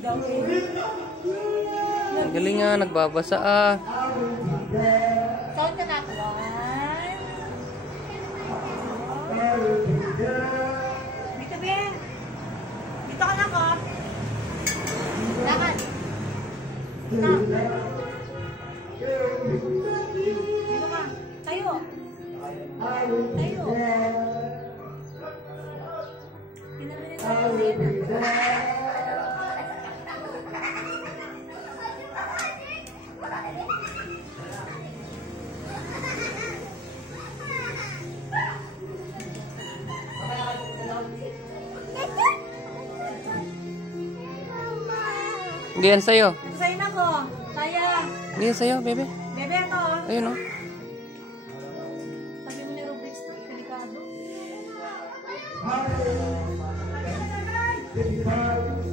daw eh. Ang galing nga, nagbabasa ah. Count ka na ako. 1. Dito, be. Dito ka na ako. Lakad. Dito. Dito ka. Tayo. Tayo. Pinamili tayo. Hindi yan sa'yo. Ito sa'yo na ko. Saya. Hindi yan sa'yo, bebe. Bebe, ito. Ayun oh. Sabi mo ni Rubrix na. Delikado.